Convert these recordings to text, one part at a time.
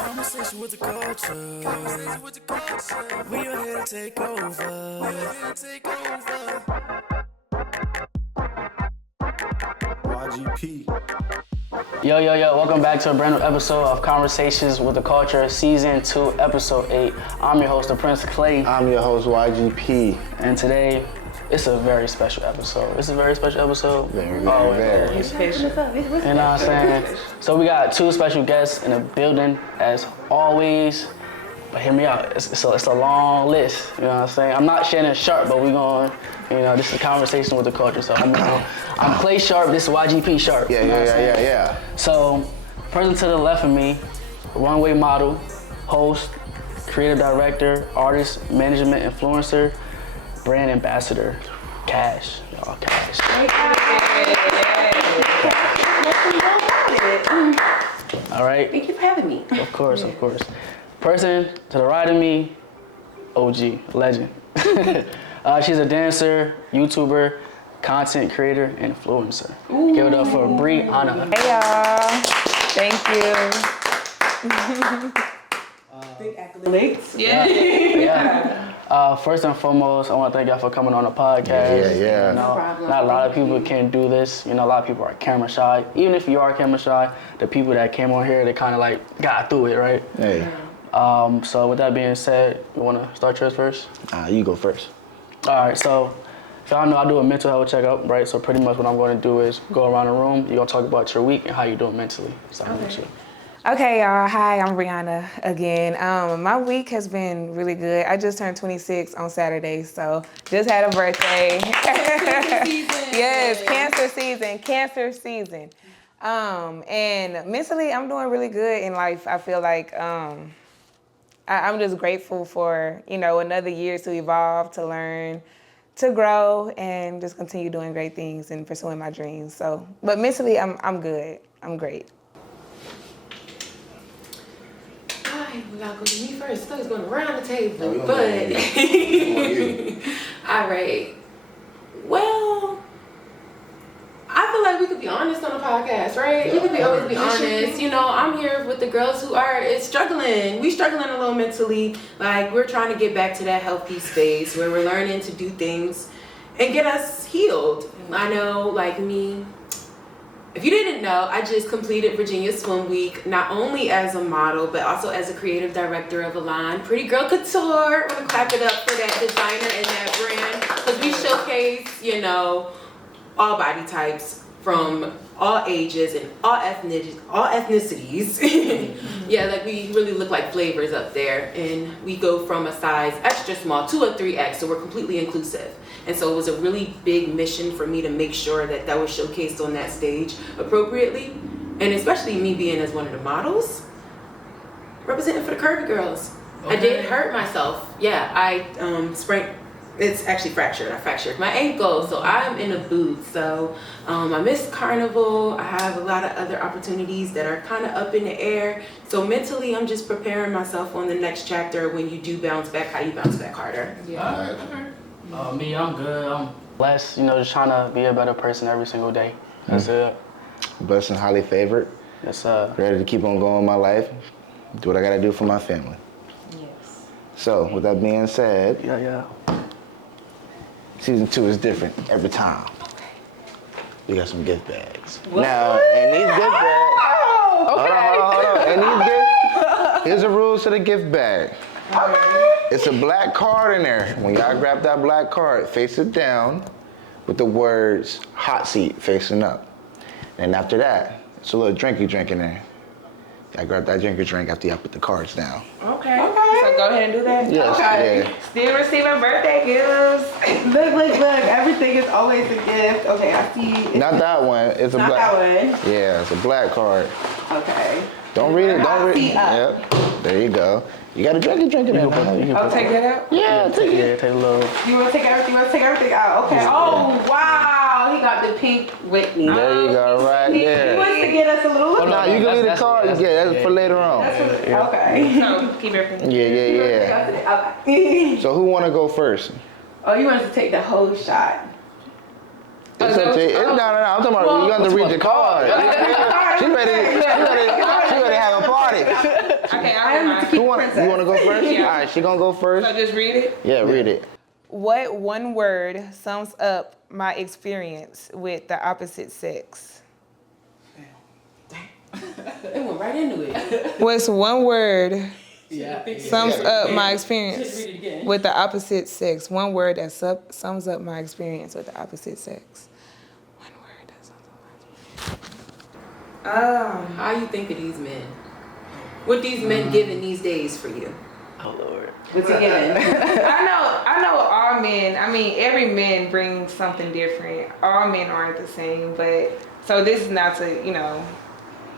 Conversation with the culture. We are here to take over. YGP. Yo, welcome back to a brand new episode of Conversations with the Culture, Season 2, Episode 8. I'm your host, the Prince Clay. I'm your host, YGP. And today, it's a very special episode. It's a very special episode. Very. You know what I'm saying? So we got two special guests in the building, as always. But hear me out, it's a long list, you know what I'm saying? I'm not Shannon Sharp, but we going, this is a conversation with the culture. So I'm Clay Sharp, this is YGP Sharp. Yeah. So, person to the left of me, runway model, host, creative director, artist, management influencer, brand ambassador, Cash. Y'all, Cash. All right. Thank you for having me. Of course. Person to the right of me, OG, legend. She's a dancer, YouTuber, content creator, and influencer. Ooh. Give it up for Brionna. Hey y'all. Thank you. Big accolades. Yeah. First and foremost, I want to thank y'all for coming on the podcast. Yeah. No problem. Not a lot of people can do this. A lot of people are camera shy. Even if you are camera shy, the people that came on here, they kind of like got through it, right? Hey. So with that being said, you want to start yours first? You go first. All right, so if y'all know, I do a mental health checkup, right? So pretty much what I'm going to do is go around the room. You're going to talk about your week and how you're doing mentally. Okay, y'all. Hi, I'm Brionna again. My week has been really good. I just turned 26 on Saturday, so just had a birthday. Cancer season. Yes, cancer season. And mentally, I'm doing really good in life. I feel like I'm just grateful for, another year to evolve, to learn, to grow, and just continue doing great things and pursuing my dreams. So, but mentally, I'm good. I'm great. Y'all go to me first. I thought it was going around the table, but all right. Well, I feel like we could be honest on the podcast, right? We could always be honest. I'm here with the girls who are struggling. We struggling a little mentally. Like, we're trying to get back to that healthy space where we're learning to do things and get us healed. I know, like me. If you didn't know, I just completed Virginia Swim Week, not only as a model, but also as a creative director of a line, Pretty Girl Couture. We're gonna clap it up for that designer and that brand, because we showcase, all body types from all ages and all ethnicities. Yeah, like we really look like flavors up there, and we go from a size extra small to a 3X, so we're completely inclusive. And so it was a really big mission for me to make sure that was showcased on that stage appropriately. And especially me being as one of the models, representing for the curvy girls. Okay. I did hurt myself. Yeah, I sprained, it's actually fractured. I fractured my ankle, so I'm in a boot. So I missed Carnival. I have a lot of other opportunities that are kind of up in the air. So mentally, I'm just preparing myself on the next chapter. When you do bounce back, how you bounce back harder. Yeah. Me, I'm good. I'm blessed, just trying to be a better person every single day. That's it. Blessed and highly favored. Yes, sir. Ready to keep on going in my life. Do what I gotta do for my family. Yes. So, with that being said, Yeah. Season 2 is different every time. We got some gift bags. What? Now, and these gift bags. Okay. Hold on. And these here's the rules to the gift bag. Okay. It's a black card in there. When y'all grab that black card, face it down with the words hot seat facing up. And after that, it's a little drinky drink in there. Y'all grab that drinky drink after y'all put the cards down. Okay. So go ahead and do that? Yes, okay. Yeah. Still receiving birthday gifts. Look. Everything is always a gift. Okay, I see. Not that one. It's a not black. That one. Yeah, it's a black card. Okay. Don't read it. Don't read it. Yep. There you go. You got a drinky drink in there. I'll take that out? Yeah, take it. Take a little. You want to take everything out? Okay. Oh, wow. He got the pink Whitney. There you go, right there. He wants to get us a little look. No, you can leave the card. That's for later on. Okay. So keep everything. Yeah. Okay. So who want to go first? Oh, you want us to take the whole shot? It's up to you. No. I'm talking about you got to read the card. She ready to have a party. right. Okay, I am You want to go first? Yeah. All right, she gonna go first. So just read it. Yeah, read it. What one word sums up my experience with the opposite sex? It went right into it. What's one word Yeah. sums up my Just experience read it again. with the opposite sex? One word that sums up my experience with the opposite sex. One word that sums up my experience. How you think of these men? What these men giving these days for you? Oh Lord. What's he giving? I know all men, I mean, every man brings something different. All men aren't the same, but, so this is not to,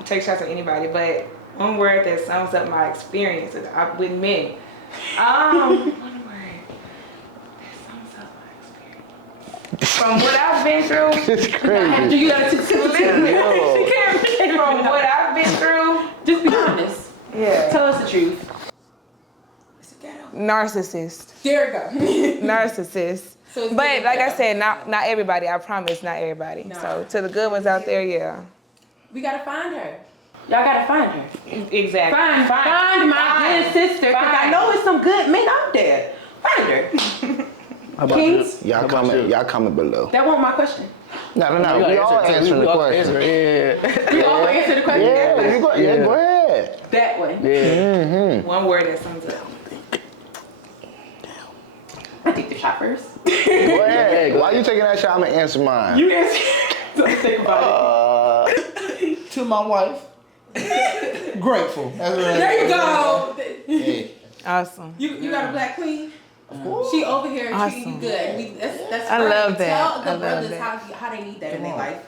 take shots at anybody, but one word that sums up my experience with men. One word that sums up my experience. From what I've been through. It's crazy. You gotta From what I've been through. just be honest. Yeah. Tell us the truth. Narcissist. There we go. Narcissist. So it's But getting like I better. said, not everybody. I promise, not everybody. Nah. So to the good ones out there, yeah. We gotta find her. Y'all gotta find her. Exactly. Find my good sister. Cause I know it's some good men out there. Find her. How about Kings? you? How about you? Y'all comment below. That wasn't my question. No. You We gotta all answer it, too. answering We the all question. answer it, Yeah. You all answer the question. Yeah, you go. Yeah, go ahead. That way. Yeah. One word that sums up. I take the shot first. Go ahead. go Why you taking that shot? I'm gonna answer mine. You answer. Don't think about To my wife. Grateful. That's it. right. There you go. Hey. Awesome. You got a black queen. She over here treating Awesome. you good. That's I right. love that. Tell I the love brothers that. how they need that in their on. life.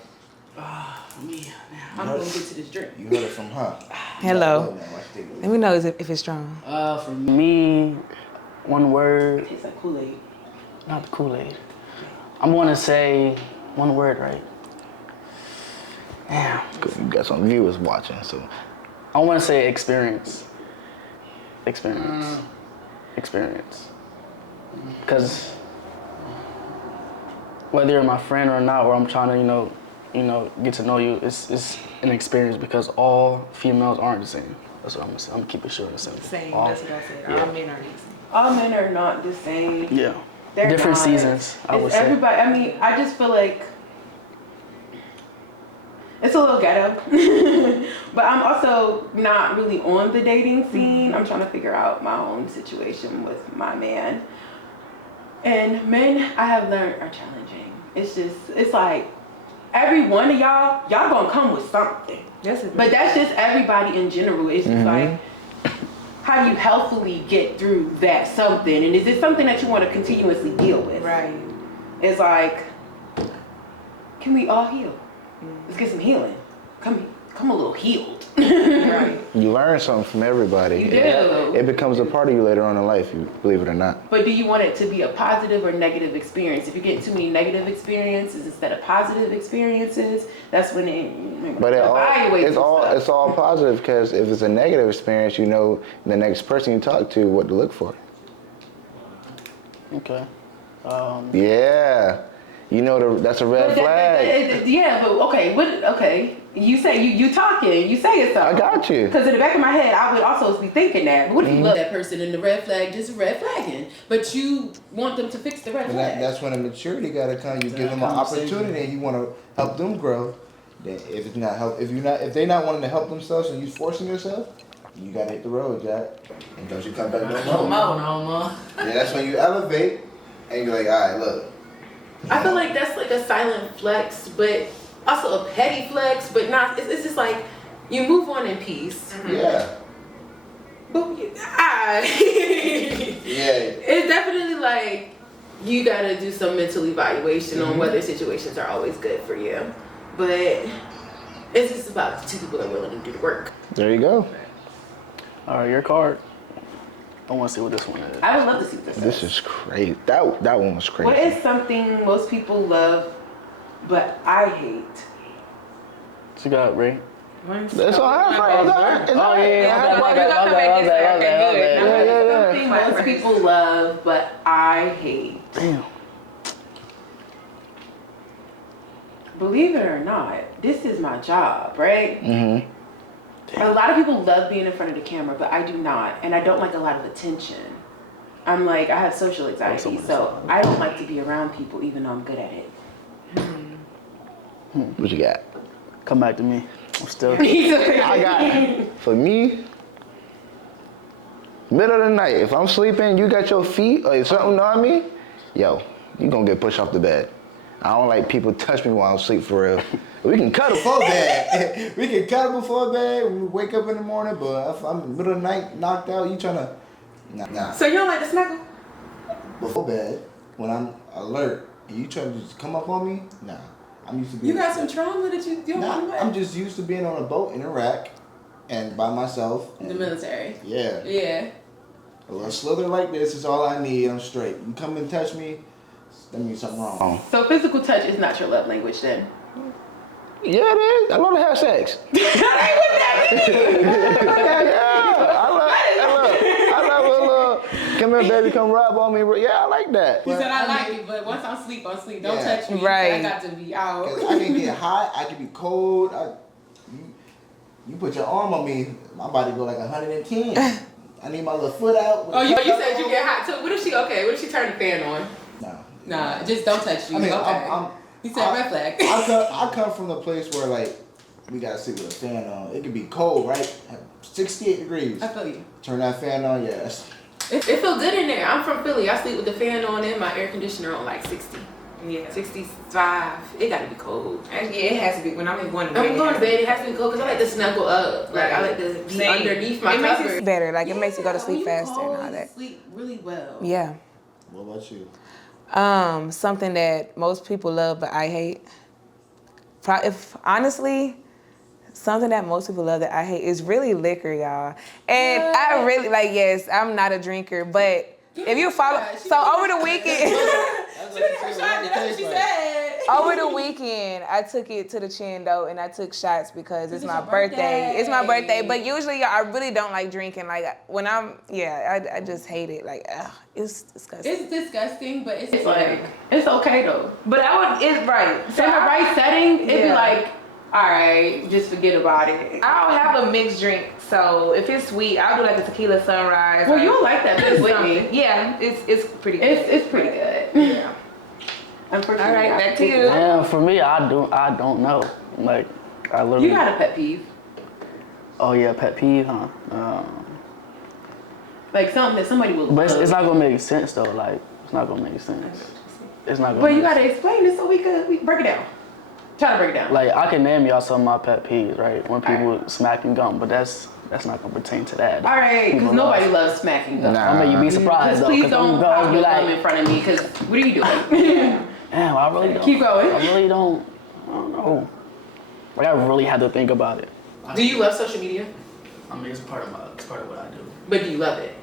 I'm gonna get to this drink. You heard it from her. Hello. Let me know if it's strong. For me, one word, Tastes like Kool-Aid. not the Kool-Aid. I'm gonna say one word, right? Damn. You got some viewers watching, so. I want to say experience. Experience. Because whether you're my friend or not, or I'm trying to, get to know you, it's an experience because all females aren't the same. That's what I'm gonna say. I'm gonna keep it short and simple. Same. All, That's what I said. yeah. All men are the same. All men are not the same. Yeah. They're Different not. seasons, I would It's say. everybody. I mean, I just feel like it's a little ghetto, but I'm also not really on the dating scene. I'm trying to figure out my own situation with my man. And men, I have learned, are challenging. It's like every one of y'all gonna come with something. But that's just everybody in general. It's just like, how do you healthfully get through that something? And is it something that you want to continuously deal with? Right. It's like, can we all heal? Let's get some healing. Come a little healed. Right. You learn something from everybody. You do. It becomes a part of you later on in life, you believe it or not. But do you want it to be a positive or negative experience? If you get too many negative experiences instead of positive experiences, that's when But evaluate it's all positive because if it's a negative experience, you know the next person you talk to what to look for. Okay. Yeah. You know that's a red flag. Yeah, but okay. You say you talking, you say it something. I got you. Because in the back of my head, I would also be thinking that. But what if you love that person and the red flag just red flagging, but you want them to fix the red And flag? that's when the maturity gotta come. You give them an opportunity and you wanna help them grow. Then if it's not help, if they're not wanting to help themselves and you forcing yourself, you gotta hit the road, Jack. And don't you come back no more. Yeah, that's when you elevate and you're like, all right, look. I feel like that's like a silent flex, but also a petty flex, but not. It's just like you move on in peace. Yeah. But Yeah. it's definitely like you gotta do some mental evaluation on whether situations are always good for you. But it's just about the two people that are willing to do the work. There you go. All right, your card. I want to see what this one is. I would love to see what this This is crazy. That one was crazy. What is something most people love, but I hate? What you got, Ray? That's all right. Oh, yeah. Something most people love, but I hate. Damn. Believe it or not, this is my job, right? Mm-hmm. A lot of people love being in front of the camera, but I do not, and I don't like a lot of attention. I'm like, I have social anxiety, so I don't like to be around people even though I'm good at it. What you got? Come back to me. I'm still. I got, for me, middle of the night, if I'm sleeping, you got your feet or something on me, yo, you gonna get pushed off the bed. I don't like people touch me while I'm asleep for real. We can cuddle before bed. We can cuddle before bed when we wake up in the morning, but if I'm in the middle of the night, knocked out, you tryna, nah. So you don't like to snuggle? Before bed, when I'm alert, and you try to just come up on me, nah. I'm used to being. You got some trauma that you don't want to I'm just used to being on a boat in Iraq and by myself. In the military. Yeah. Yeah. A little slither like this is all I need. I'm straight. You come and touch me, that means something wrong. So physical touch is not your love language then? Yeah, it is. I love to have sex. That ain't what that means. I love a little, come here, baby, come rub on me. Yeah, I like that. He said I like it, but once I'm asleep, I'm asleep. Don't Yeah. touch me. Right. I got to be out. 'Cause I can get hot, I can be cold. You put your arm on me, my body go like 110. I need my little foot out. Oh, you said you get hot too. What if she turn the fan on? Nah. Nah, just don't touch you. I mean, okay. He said red flag. I come from the place where like we gotta sleep with a fan on. It can be cold, right? 68 degrees. I feel you. Turn that fan on, yes. It feels good in there. I'm from Philly. I sleep with the fan on and my air conditioner on like 60. Yeah. 65. It gotta be cold. Yeah, it has to be. When I'm going to bed. I'm going to bed. It has to be cold because I like to snuggle up. Like I like to be Same. underneath my It makes cover. it better. Like it makes you go to When sleep you faster cold, and all you that. sleep really well. Yeah. What about you? Something that most people love but I hate. Honestly, something that most people love that I hate is really liquor, y'all. And I really yes, I'm not a drinker, but if you follow, so over the weekend. That's what she said. Over the weekend, I took it to the chin though, and I took shots because it's my birthday. It's my birthday, but usually I really don't like drinking. Like when I just hate it. Like, it's disgusting. It's disgusting, but it's like it's okay though. But it's right. So in the right setting, it'd be like, all right, just forget about it. I don't have a mixed drink, so if it's sweet, I'll do like a tequila sunrise. Well, you don't like that, but it's with me. Yeah, it's pretty good. It's pretty good. Yeah. Unfortunately, All right, back to you. Yeah, for me, I don't know. Like, I literally. You got a pet peeve? Oh yeah, pet peeve, huh? Like something that somebody will. But it's not gonna make sense though. Like, it's not gonna make sense. It's not gonna. But you gotta explain it so we break it down. Try to break it down. Like, I can name y'all some of my pet peeves, right? When people smacking gum, but that's not gonna pertain to that. All right, because nobody loves smacking gum. Nah. I mean, you be surprised though. Please don't pop be your like, gum in front of me, because what are you doing? damn, I really don't. Keep going. I really don't. I don't know. Like, I really had to think about it. Do you love social media? I mean, it's part of what I do. But do you love it?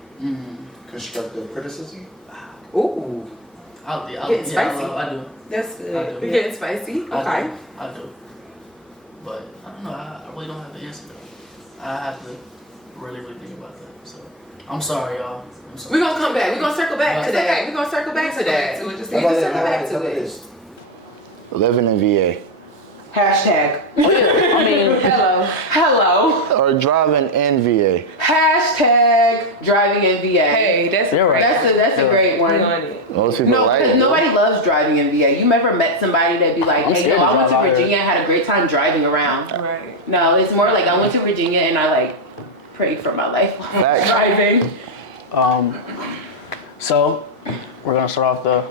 Constructive criticism? Ooh. Getting spicy. I do. That's good. I do. You're getting spicy? Okay. I do. But I don't know. I really don't have the answer though. I have to really think about that. So I'm sorry, y'all. I'm sorry. We're gonna come back. We're gonna circle back to that. We're gonna circle back to that. How about this? Living in VA. Hashtag. Oh yeah. I mean, Hello. Or driving in VA. Hashtag driving in VA. Hey, that's You're right. That's a great one. Most people No, like because it. nobody loves driving in VA. You never met somebody that'd be like, I'm hey, scared yo, to I went to drive out Virginia and had a great time driving around. Right. No, it's more like I went to Virginia and I like prayed for my life while I was Facts. driving. So we're gonna start off the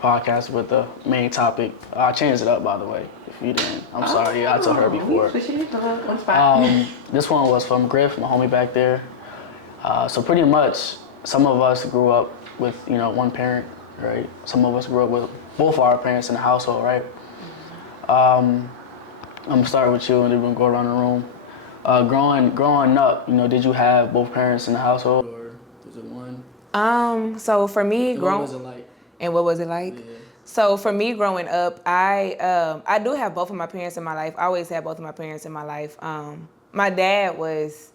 podcast with the main topic. I changed it up, by the way. If you didn't, I'm sorry. I told her before. This one was from Griff, my homie back there. So pretty much, some of us grew up with one parent, right? Some of us grew up with both our parents in the household, right? I'm gonna start with you, and then we'll go around the room. Growing up, did you have both parents in the household, or was it one? So for me, What was it like? And what was it like? Yeah. So for me growing up, I do have both of my parents in my life. I always had both of my parents in my life. My dad was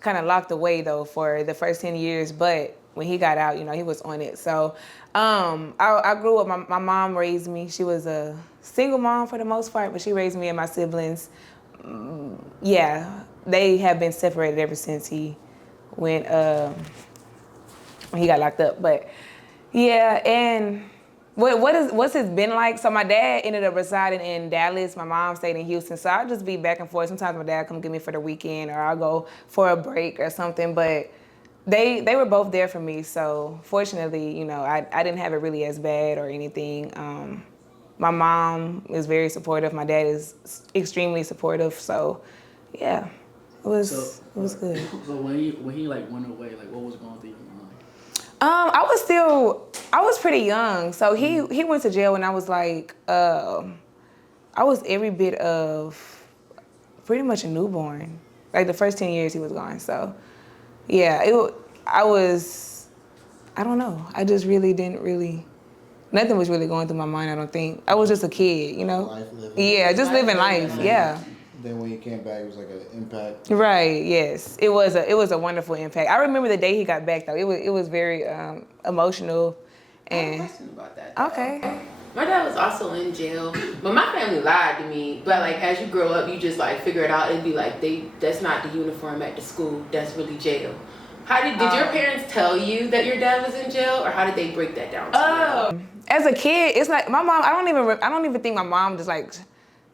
kind of locked away though for the first 10 years, but when he got out, he was on it. So I grew up, my mom raised me. She was a single mom for the most part, but she raised me and my siblings. yeah, they have been separated ever since he went, when he got locked up. But yeah, and what's it been like? So my dad ended up residing in Dallas. My mom stayed in Houston. So I'll just be back and forth. Sometimes my dad come get me for the weekend, or I'll go for a break or something. But they were both there for me. So fortunately, you know, I didn't have it really as bad or anything. My mom is very supportive. My dad is extremely supportive. So yeah, it was good. So when he like went away, like what was going through your mind? I was pretty young. So he went to jail when I was like, I was every bit of pretty much a newborn. Like the first 10 years he was gone. So yeah, I don't know. I just really nothing was really going through my mind, I don't think. I was just a kid, you know? Life living. Yeah, just living life, yeah. Then when he came back, it was like an impact. Right, yes. It was a wonderful impact. I remember the day he got back though. It was very emotional. I have a And question about that, though. okay. My dad was also in jail, but my family lied to me. But like as you grow up, you just like figure it out. It'd be like that's not the uniform at the school. That's really jail. How did your parents tell you that your dad was in jail, or how did they break that down to you? As a kid, it's like my mom. I don't even think my mom just like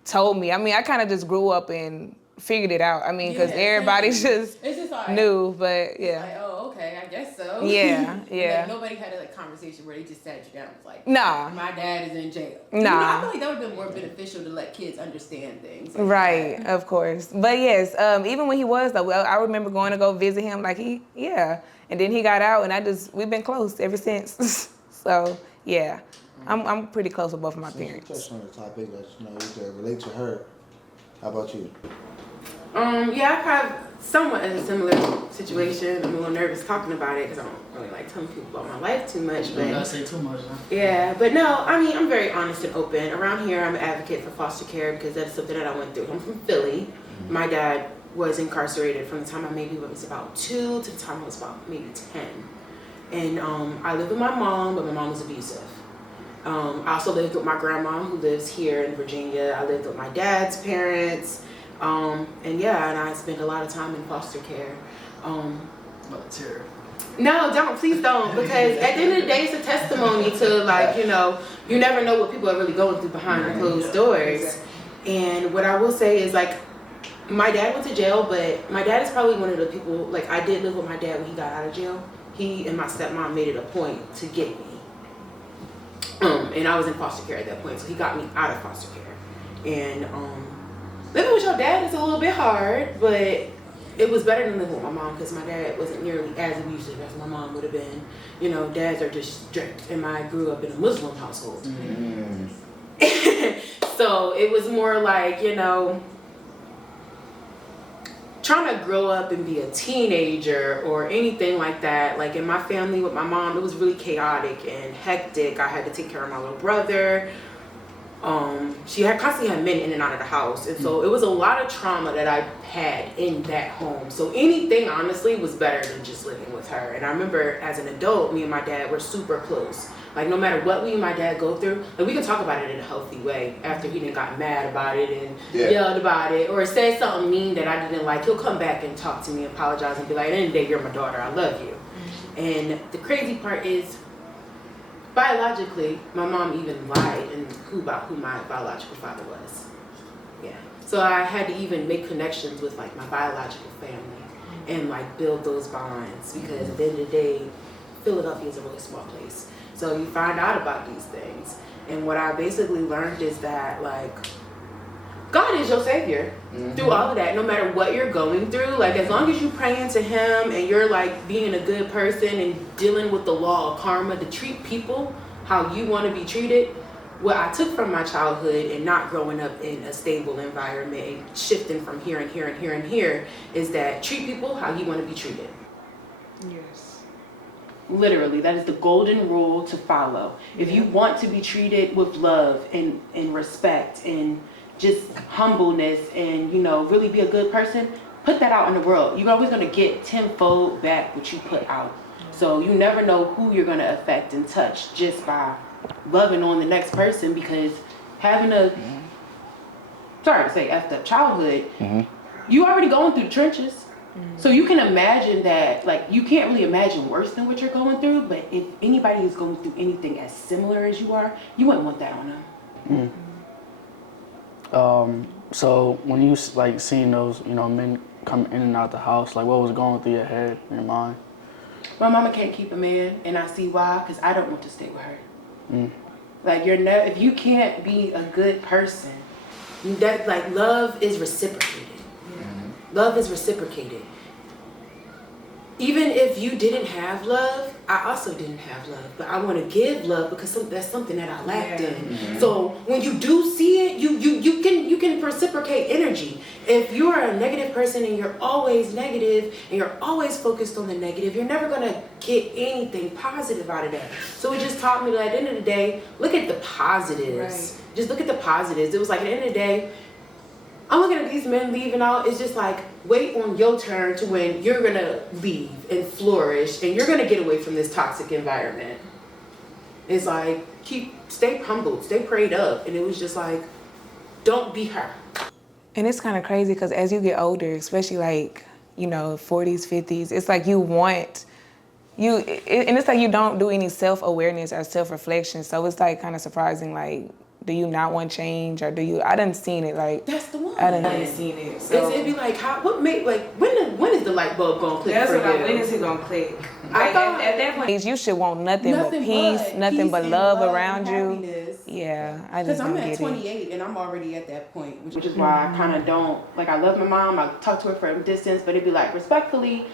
told me. I mean, I kind of just grew up and figured it out. I mean, because everybody just like, knew. But yeah. Like, oh, okay, I guess so. Yeah, yeah. Like, nobody had a like conversation where they just sat you down and was like, Nah. my dad is in jail. Nah. You know, I feel like that would have been more beneficial to let kids understand things. Like Right, that. of course. But yes, even when he was though, I remember going to go visit him. Like and then he got out, and we've been close ever since. So yeah, I'm pretty close with both of my parents. Touched on the topic that you can relate to her. How about you? Yeah, I have somewhat in a similar situation. I'm a little nervous talking about it because I don't really like telling people about my life too much. You But don't gotta say too much, huh? yeah, but no, I mean, I'm very honest and open. Around here, I'm an advocate for foster care because that's something that I went through. I'm from Philly. My dad was incarcerated from the time I maybe was about 2 to the time I was about maybe 10. And I lived with my mom, but my mom was abusive. I also lived with my grandma who lives here in Virginia. I lived with my dad's parents. And I spent a lot of time in foster care. No, please don't, because at the end of the day, it's a testimony to like, you never know what people are really going through behind the closed doors. And what I will say is like, my dad went to jail, but my dad is probably one of the people, like I did live with my dad when he got out of jail. He and my stepmom made it a point to get me. And I was in foster care at that point, so he got me out of foster care. And living with your dad is a little bit hard, but it was better than living with my mom because my dad wasn't nearly as abusive as my mom would have been. Dads are just strict, and I grew up in a Muslim household. Mm-hmm. So it was more like, trying to grow up and be a teenager or anything like that. Like in my family with my mom, it was really chaotic and hectic. I had to take care of my little brother. She constantly had men in and out of the house. And so it was a lot of trauma that I had in that home. So anything honestly was better than just living with her. And I remember as an adult, me and my dad were super close. Like no matter what me and my dad go through, like we can talk about it in a healthy way after he didn't got mad about it and yelled about it or said something mean that I didn't like. He'll come back and talk to me, apologize, and be like, at the end of the day, you're my daughter, I love you. And the crazy part is, biologically, my mom even lied about who my biological father was. Yeah. So I had to even make connections with like my biological family and like build those bonds because at the end of the day, Philadelphia is a really small place. So you find out about these things. And what I basically learned is that like, God is your savior through all of that, no matter what you're going through. Like as long as you praying to him and you're like being a good person and dealing with the law of karma to treat people how you want to be treated. What I took from my childhood and not growing up in a stable environment and shifting from here and here and here and here is that treat people how you want to be treated. Yes. Literally, that is the golden rule to follow. If you want to be treated with love and respect and just humbleness and, really be a good person, put that out in the world. You're always going to get tenfold back what you put out. So you never know who you're going to affect and touch just by loving on the next person, because having a sorry to say, effed up childhood, you already going through the trenches. So you can imagine that, like, you can't really imagine worse than what you're going through, but if anybody is going through anything as similar as you are, you wouldn't want that on them. So when you like seeing those, you know, men come in and out the house, like what was going through your head, in your mind? My mama can't keep a man, and I see why, because I don't want to stay with her. Like, you're never, if you can't be a good person, that, like, love is reciprocated. Love is reciprocated. Even if you didn't have love, I also didn't have love, but I want to give love because that's something that I lacked in. So when you do see it, you can reciprocate energy. If you are a negative person and you're always negative and you're always focused on the negative, you're never gonna get anything positive out of that. So it just taught me that at the end of the day, look at the positives. Just look at the positives. It was like at the end of the day, I'm looking at these men leaving out. It's just like, wait on your turn to when you're gonna leave and flourish and you're gonna get away from this toxic environment. It's like, stay humbled, stay prayed up. And it was just like, don't be her. And it's kind of crazy because as you get older, especially like, you know, 40s, 50s, it's like and it's like you don't do any self-awareness or self-reflection. So it's like kind of surprising, like, do you not want change, or do you? I done seen it, like. That's the one. I done seen it. So it'd be like, when is the light bulb gonna click? That's for what you? When is it gonna click? I thought at that point, you should want nothing but peace, nothing but love around you. Yeah, I just don't get it. Because I'm at 28 and I'm already at that point, which is why I kind of don't, like, I love my mom, I talk to her from a distance, but it'd be like, respectfully,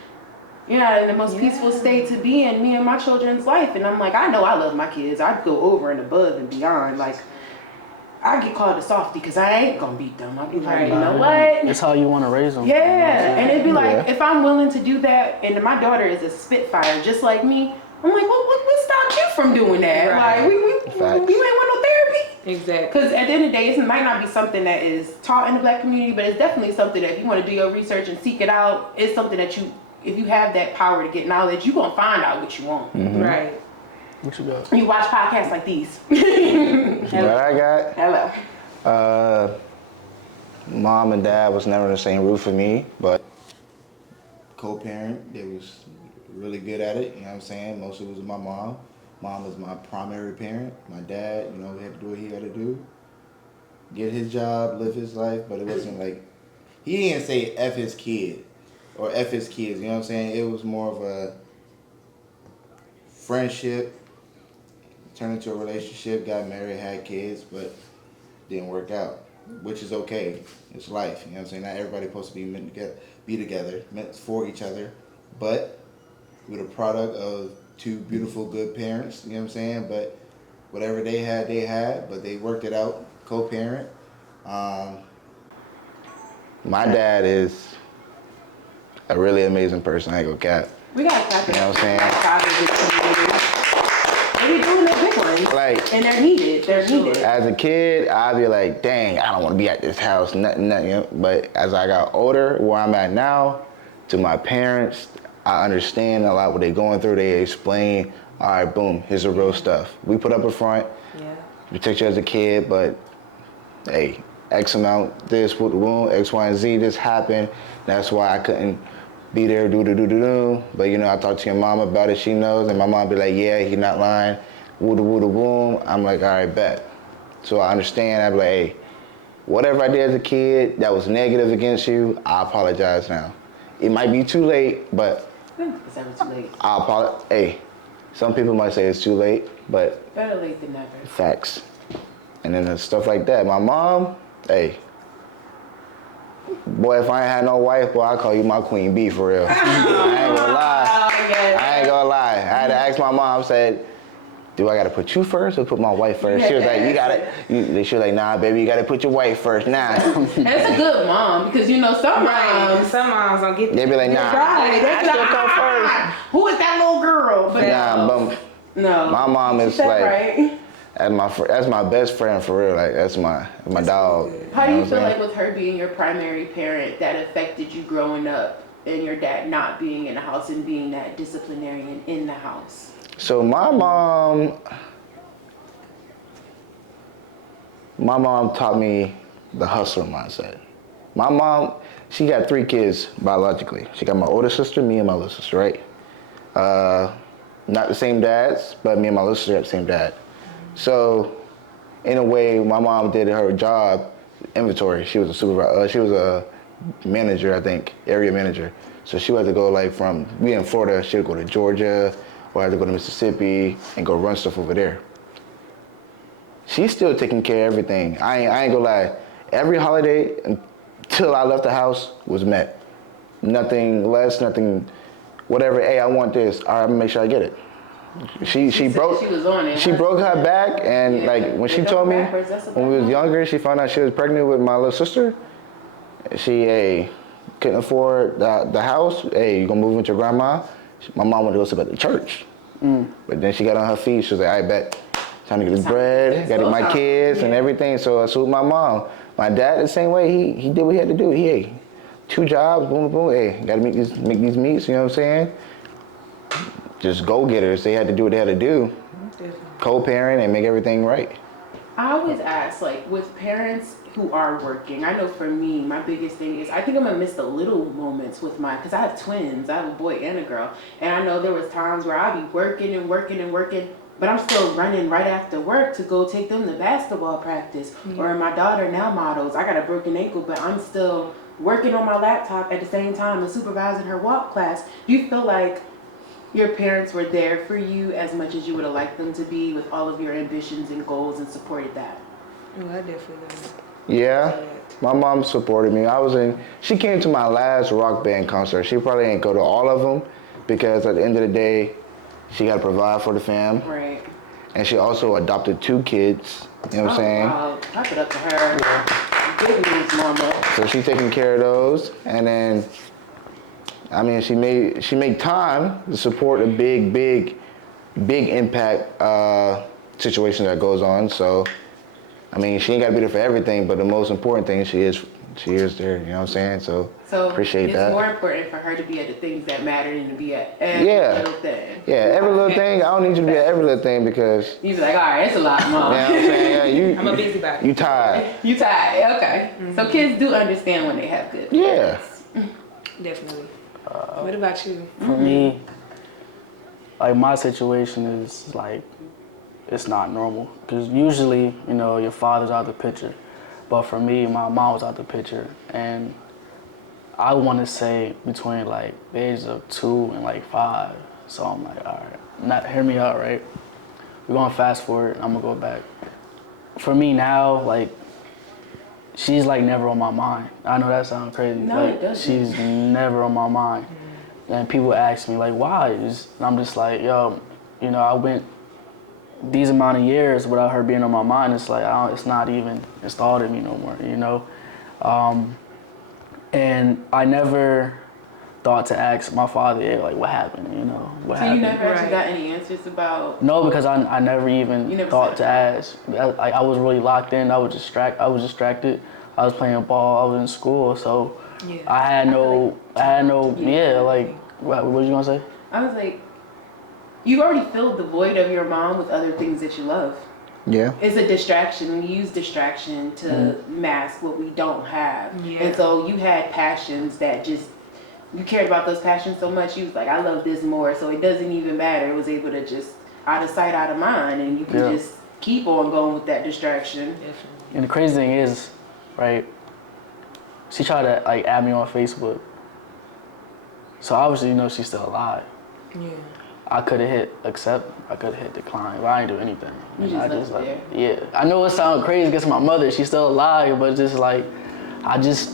you're not in the most peaceful state to be in, me and my children's life. And I'm like, I know I love my kids. I'd go over and above and beyond. Like, I get called a softie because I ain't gonna beat them. I'll be like, you know what? It's how you want to raise them. Yeah, and it'd be like, if I'm willing to do that, and my daughter is a spitfire just like me, I'm like, what stopped you from doing that? Like, you ain't want no therapy? Exactly. Because at the end of the day, it might not be something that is taught in the Black community, but it's definitely something that if you want to do your research and seek it out, it's something that if you have that power to get knowledge, you're gonna find out what you want. Right. What you got? You watch podcasts like these. What I got? Hello. Mom and dad was never in the same roof with me, but Co-parent, they was really good at it, you know what I'm saying? Most of it was my mom. Mom was my primary parent. My dad, you know, he had to do what he had to do. Get his job, live his life, but it wasn't like, he didn't say F his kid or F his kids, you know what I'm saying? It was more of a friendship, turned into a relationship, got married, had kids, but didn't work out, which is okay. It's life, you know what I'm saying? Not everybody's supposed to be together, meant for each other, but we're the product of two beautiful, good parents, you know what I'm saying? But whatever they had, but they worked it out, co-parent. my dad is a really amazing person. I ain't gonna cap. We gotta clap it. You know what I'm saying? They be doing the big ones. Like, and they're needed. They're needed. as a kid, I'd be like, dang, I don't want to be at this house, nothing, you know? But as I got older, where I'm at now, to my parents, I understand a lot what they're going through. They explain, all right, boom, here's the real stuff. We put up a front, protect you as a kid, but hey, X amount, this, X, Y, and Z, this happened. That's why I couldn't be there, do. But you know, I talked to your mom about it, she knows, and my mom be like, yeah, he not lying, boom. I'm like, all right, bet. So I understand, I be like, hey, whatever I did as a kid that was negative against you, I apologize now. It might be too late, but It's never too late. I apologize. Hey, some people might say it's too late, but Better late than never. facts. And then stuff like that. My mom, hey, boy, if I ain't had no wife, boy, I call you my queen bee for real. I ain't gonna lie. I ain't gonna lie. I had to ask my mom, said, do I gotta put you first or put my wife first? She was like, she was like, nah, baby, you gotta put your wife first. Nah. That's a good mom because you know some moms don't get. They be like, nah, I still come first. Who is that little girl? But Nah, but no. my mom is That's like, right. that's my best friend for real. Like that's my dog. How do you know what feel I'm like saying? with her being your primary parent that affected you growing up and your dad not being in the house and being that disciplinarian in the house? So my mom taught me the hustler mindset. My mom, she got 3 kids biologically. She got my older sister, me, and my little sister, right? Not the same dads, but me and my little sister got the same dad. So, in a way, my mom did her job, inventory. She was a supervisor. She was a manager, I think, area manager. So she would have to go we in Florida, she would go to Georgia, or had to go to Mississippi and go run stuff over there. She's still taking care of everything. I ain't gonna lie. Every holiday until I left the house was met. Nothing less, nothing, whatever. Hey, I want this. All right, I'm gonna make sure I get it. She broke. She was on it. She broke her back, and when she told me when we was younger, she found out she was pregnant with my little sister. She couldn't afford the house. Hey, you gonna move with your grandma? My mom wanted to go sit at the church, but then she got on her feet. She was like, I bet. Time to get this bread, got my kids and everything. So I salute my mom. My dad the same way. He did what he had to do. He had 2 jobs, boom, boom. Hey, gotta make these meats. You know what I'm saying? Just go getters. They had to do what they had to do. Co-parent and make everything right. I always ask, with parents who are working, I know for me, my biggest thing is I think I'm gonna miss the little moments with because I have twins. I have a boy and a girl, and I know there was times where I'd be working and working and working. But I'm still running right after work to go take them to basketball practice. Or my daughter now models. I got a broken ankle, but I'm still working on my laptop at the same time and supervising her walk class. Do you feel like your parents were there for you as much as you would have liked them to be with all of your ambitions and goals and supported that? Oh, I definitely don't. Yeah, my mom supported me. She came to my last rock band concert. She probably ain't go to all of them because at the end of the day, she got to provide for the fam. Right. And she also adopted 2 kids. You know what I'm saying? Wow. Clap it up to her. Good news, mama. So she's taking care of those. And then, she made time to support a big impact situation that goes on. So, she ain't got to be there for everything, but the most important thing, she is there. You know what I'm saying? So appreciate that. It's more important for her to be at the things that matter than to be at every little thing. Yeah, every little thing. I don't need you to be at every little thing because you be like, all right, it's a lot, mom. You know what I'm saying? I'm a busybody. You tired. You tired, okay. So kids do understand when they have good Yeah. Definitely. What about you? For me, my situation is it's not normal because usually, your father's out the picture. But for me, my mom was out the picture, and I want to say between the ages of 2 and 5. So I'm like, all right, hear me out, right? We're gonna fast forward. I'm gonna go back. For me now, she's never on my mind. I know that sounds crazy. No, it doesn't. She's never on my mind. And people ask me why? And I'm just like, yo, I went these amount of years without her being on my mind. It's it's not even installed in me no more, and I never thought to ask my father, what happened, what happened. You never actually got any answers about? No, because I never even thought to ask. I was really locked in. I was distracted. I was playing ball. I was in school, so I had no, what was you gonna say? I was like, you already filled the void of your mom with other things that you love. Yeah. It's a distraction. We use distraction to mask what we don't have. Yeah. And so you had passions that you cared about those passions so much, you was like, I love this more, so it doesn't even matter. It was able to just out of sight, out of mind, and you can just keep on going with that distraction. Definitely. And the crazy thing is, right, she tried to add me on Facebook. So obviously, she's still alive. Yeah. I could have hit accept, I could have hit decline, but I didn't do anything. You just left it there. Yeah. I know it sounds crazy because my mother, she's still alive, but just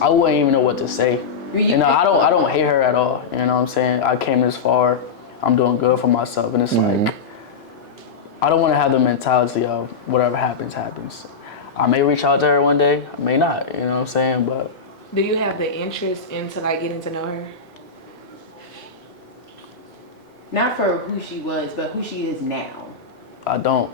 I wouldn't even know what to say. I don't hate her at all. You know what I'm saying? I came this far, I'm doing good for myself, and it's I don't want to have the mentality of whatever happens, happens. I may reach out to her one day, I may not, you know what I'm saying? But do you have the interest into getting to know her? Not for who she was, but who she is now. I don't.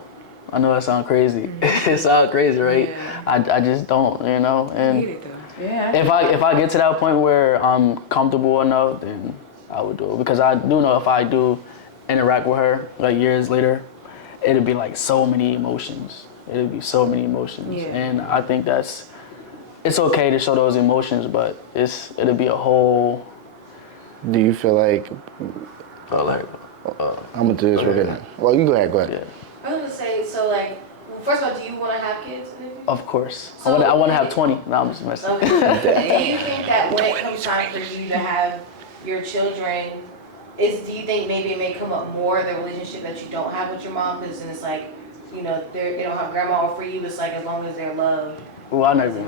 I know that sounds crazy. It sounds crazy, right? Yeah. I just don't, And I get it though. Yeah. if I get to that point where I'm comfortable enough, then I would do it. Because I do know if I do interact with her years later, it'd be so many emotions. It'd be so many emotions. Yeah. And I think that's it's okay to show those emotions, but it'll be a whole. Do you feel like I'm gonna do this real good. Well, you go ahead. Yeah. I was gonna say, so like, first of all, do you want to have kids? Maybe? Of course. So, I want to have 20. No, I'm just messing. Okay. Do you think that when it comes time for you to have your children, do you think maybe it may come up more, the relationship that you don't have with your mom? Because then it's like, you know, they don't have grandma, or for you, it's like as long as they're loved. Well, I never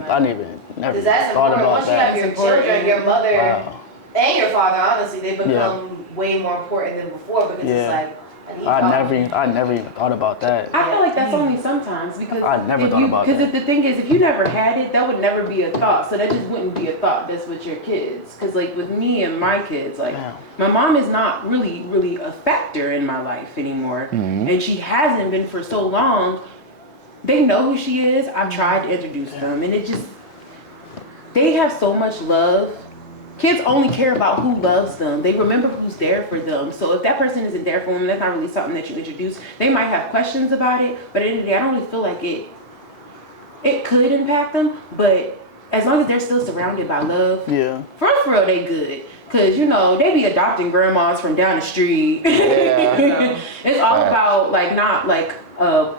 Because that's thought important. about Once you have that. your children, your mother, Wow. and your father, honestly, they become way more important than before, because it's like, I never even thought about that. I feel like that's only sometimes because I never thought about that. Because the thing is, if you never had it, that would never be a thought. So that just wouldn't be a thought that's with your kids. Because like with me and my kids, like my mom is not really a factor in my life anymore, and she hasn't been for so long. They know who she is. I've tried to introduce them, and they have so much love. Kids only care about who loves them. They remember who's there for them. So if that person isn't there for them, that's not really something that you introduce. They might have questions about it, but at the end of the day, I don't really feel like it could impact them. But as long as they're still surrounded by love, for real, they good. Cause you know they be adopting grandmas from down the street. Yeah. It's all about like not like I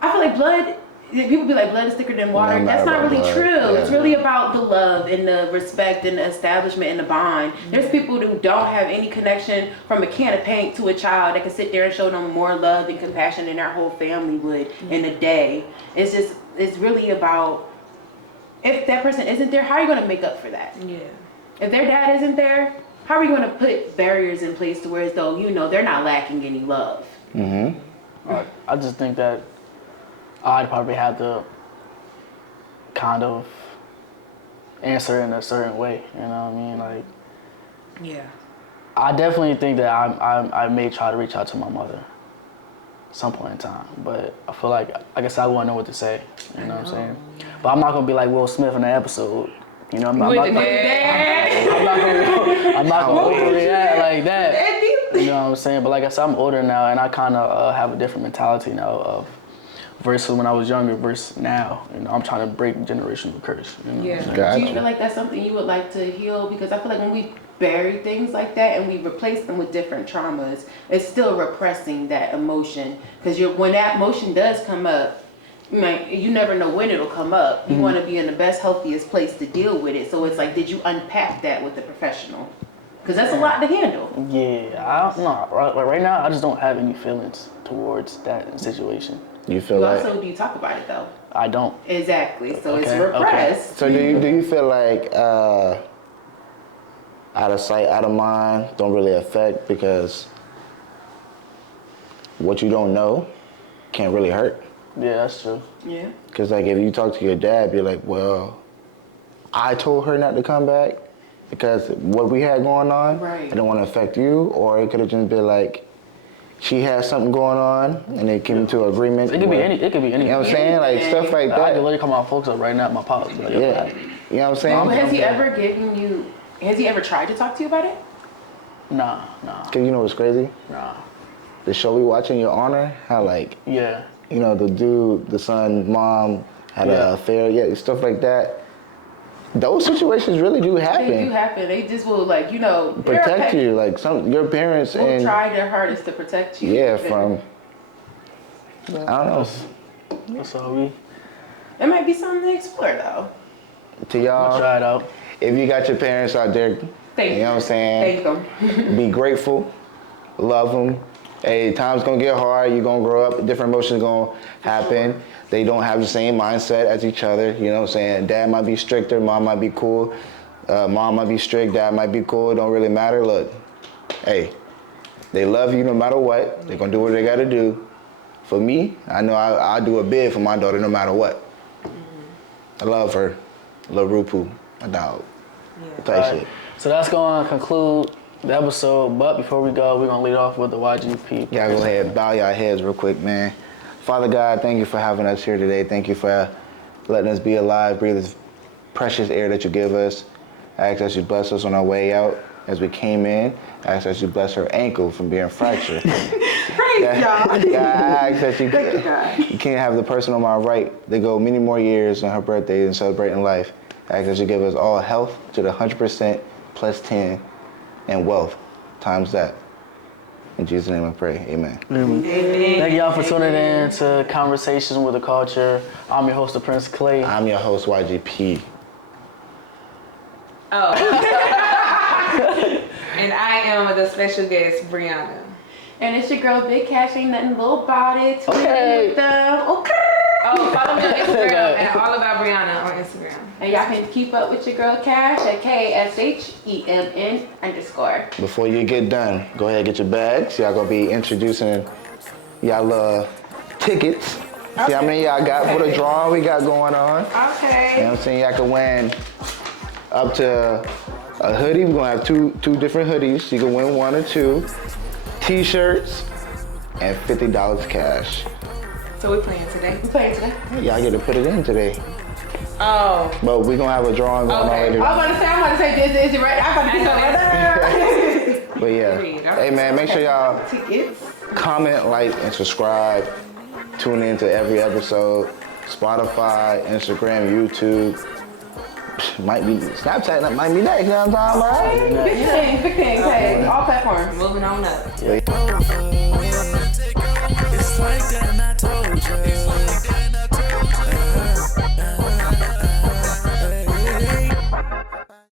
feel like blood. People be like blood is thicker than water. That's not really true. Yeah. It's really about the love and the respect and the establishment and the bond. There's people who don't have any connection from a can of paint to a child that can sit there and show them more love and compassion than their whole family would in a day. It's really about if that person isn't there, how are you going to make up for that? Yeah. If their dad isn't there, how are you going to put barriers in place to where as though you know they're not lacking any love? I just think that I'd probably have to kind of answer in a certain way, you know what I mean? Like, yeah. I definitely think that I may try to reach out to my mother at some point in time, but I feel like, I guess I wouldn't know what to say, you know what I'm saying? But I'm not gonna be like Will Smith in the episode, you know? I'm not gonna overreact like that, you know what I'm saying? But like I said, I'm older now, and I kind of have a different mentality now of versus when I was younger versus now. You know, I'm trying to break generational curse. You know Do you feel like that's something you would like to heal? Because I feel like when we bury things like that and we replace them with different traumas, it's still repressing that emotion. Because when that emotion does come up, you never know when it'll come up. You want to be in the best, healthiest place to deal with it. So it's like, did you unpack that with a professional? Because that's a lot to handle. Yeah, I don't know. Right now, I just don't have any feelings towards that situation. You feel like? Also, do you talk about it though? I don't. Exactly. So it's repressed. So do you feel like out of sight, out of mind don't really affect because what you don't know can't really hurt? Yeah, that's true. Yeah. Because like if you talk to your dad, you're like, well, I told her not to come back because what we had going on, I don't want to affect you, or it could have just been like, she has something going on, and they came to an agreement. It could be anything. You know what I'm saying? Like stuff like that. I can literally call my folks up right now at my pops. Like, yeah. You know what I'm saying? Well, has he ever tried to talk to you about it? Nah. Cause you know what's crazy? Nah. The show we watching, Your Honor, how like, you know, the dude, the son, mom had an affair, stuff like that. Those situations really do happen. They do happen. They just will, like, you know, protect you. Like your parents will try their hardest to protect you. Yeah, from I don't know. That's all we. It might be something to explore, though. To y'all, try it out. If you got your parents out there, you know what I'm saying. Thank them. Be grateful, love them. Hey, time's gonna get hard. You're gonna grow up. Different emotions gonna happen. They don't have the same mindset as each other. You know what I'm saying? Dad might be stricter, mom might be cool. Mom might be strict, dad might be cool. It don't really matter. Look, hey, they love you no matter what. They're gonna do what they gotta do. For me, I know I'll do a bid for my daughter no matter what. I love her. I love Rupu, my dog. Type shit. So that's gonna conclude the episode, but before we go, we're gonna lead off with the YGP. Yeah, go ahead and bow your heads real quick, man. Father God, thank you for having us here today. Thank you for letting us be alive, breathe this precious air that you give us. I ask that you bless us on our way out as we came in. I ask that you bless her ankle from being fractured. Praise God. I ask that you can't have the person on my right. They go many more years on her birthday and celebrating life. I ask that you give us all health to the 100% plus 10 and wealth times that. In Jesus' name I pray, amen. Thank y'all for tuning in to Conversations with the Culture. I'm your host, the Prince Clay. I'm your host, YGP. Oh. And I am the special guest, Brionna. And it's your girl, Big Cash. Ain't nothing little about it. Okay. With them. Okay. Oh, follow me on Instagram at All About Brionna on Instagram. And y'all can keep up with your girl Cash at KSHEMN_. Before you get done, go ahead and get your bags. Y'all gonna be introducing y'all tickets. See how many y'all got for the drawing we got going on. Okay. You know what I'm saying? Y'all can win up to a hoodie. We're gonna have two different hoodies. You can win one or two. T-shirts and $50 cash. So we playing today? Y'all get to put it in today. Oh. But we're gonna have a drawing going on later. I'm about to say this, is it right? I'm about to say But yeah. Hey man, make sure y'all tickets. comment, like, and subscribe. Tune in to every episode. Spotify, Instagram, YouTube. Might be Snapchat, that might be next, you know what I'm talking about? Big thing, okay. All platforms. Moving on up. Yeah.